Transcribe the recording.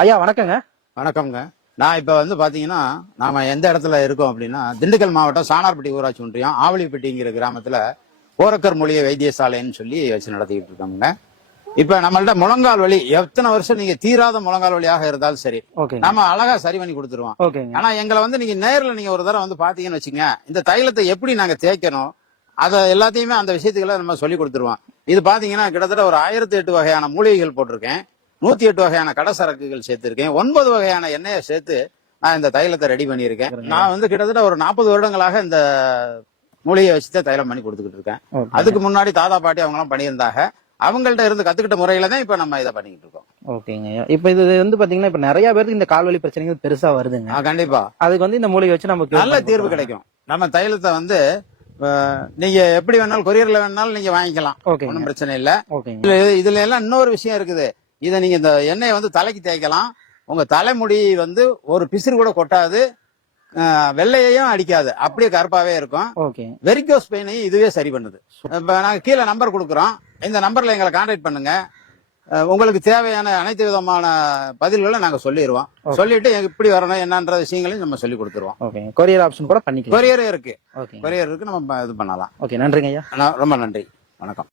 ஐயா வணக்கங்க. வணக்கம்ங்க. நான் இப்போ வந்து பார்த்தீங்கன்னா நாம எந்த இடத்துல இருக்கோம் அப்படின்னா திண்டுக்கல் மாவட்டம் சானார்பட்டி ஊராட்சி ஒன்றியம் ஆவலிப்பட்டிங்கிற கிராமத்துல ஓரக்கர் மொழிய வைத்தியசாலைன்னு சொல்லி வச்சு நடத்திக்கிட்டு இருக்கோங்க இப்போ நம்மள்ட்ட முழங்கால் வலி எத்தனை வருஷம் நீங்க தீராத முழங்கால் வலியாக இருந்தாலும் சரி ஓகேங்க. நாம அழகா சரி பண்ணி கொடுத்துருவோம். ஆனா எங்களை வந்து நீங்க நேர்ல நீங்க ஒரு தடவை வந்து பாத்தீங்கன்னு வச்சுங்க இந்த தைலத்தை எப்படி நாங்க தேய்க்கணும் அதை எல்லாத்தையுமே அந்த விஷயத்துக்களை நம்ம சொல்லி கொடுத்துருவோம். இது பாத்தீங்கன்னா கிட்டத்தட்ட ஒரு ஆயிரத்தி எட்டு வகையான மூலிகைகள் போட்டிருக்கேன். நூத்தி எட்டு வகையான கடசரக்குகள் சேர்த்திருக்கேன். ஒன்பது வகையான எண்ணெயை சேர்த்து நான் இந்த தைலத்தை ரெடி பண்ணியிருக்கேன். நான் வந்து கிட்டத்தட்ட ஒரு நாற்பது வருடங்களாக இந்த மூலிகையை வச்சுதான் தைலம் பண்ணி கொடுத்துக்கிட்டு இருக்கேன். அதுக்கு முன்னாடி தாத்தா பாட்டி அவங்க எல்லாம் பண்ணியிருந்தாங்க. அவங்கள்ட்ட இருந்து கத்துக்கிட்ட முறையில தான் இப்ப நம்ம இதை பண்ணிக்கிட்டு இருக்கோம். ஓகேங்க. இப்போ இது வந்து பாத்தீங்கன்னா இப்ப நிறைய பேருக்கு இந்த கால்வலி பிரச்சனைகள் பெருசா வருதுங்க. கண்டிப்பா. அதுக்கு வந்து இந்த மூலிகை வச்சு நமக்கு நல்ல தீர்வு கிடைக்கும். நம்ம தைலத்தை வந்து நீங்க எப்படி வேணாலும் கொரியர்ல வேணாலும் நீங்க வாங்கிக்கலாம். ஒன்றும் பிரச்சனை இல்ல. இதுல எல்லாம் இன்னொரு விஷயம் இருக்குது. இதை நீங்க இந்த எண்ணெயை வந்து தலைக்கு தேய்க்கலாம். உங்க தலைமுடி வந்து ஒரு பிசிறு கூட கொட்டாது. வெள்ளையையும் அடிக்காது. அப்படியே கருப்பாவே இருக்கும். ஓகே. வெரிகோஸ் பெயினையும் இதுவே சரி பண்ணுது. இப்ப நாங்க கீழே நம்பர் கொடுக்குறோம். இந்த நம்பர்ல எங்களை கான்டாக்ட் பண்ணுங்க. அஹ், உங்களுக்கு தேவையான அனைத்து விதமான பதில்களை நாங்க சொல்லிடுவோம் சொல்லிட்டு எப்படி வரணும் என்னன்ற விஷயங்களையும் நம்ம சொல்லி கொடுத்துருவோம். ஓகே. கொரியர் ஆப்ஷன் கூட பண்ணிக்கலாம். கொரியரும் இருக்கு. கொரியர் இருக்கு. நம்ம இது பண்ணலாம். ஓகே. நன்றிங்க ஐயா. ரொம்ப நன்றி. வணக்கம்.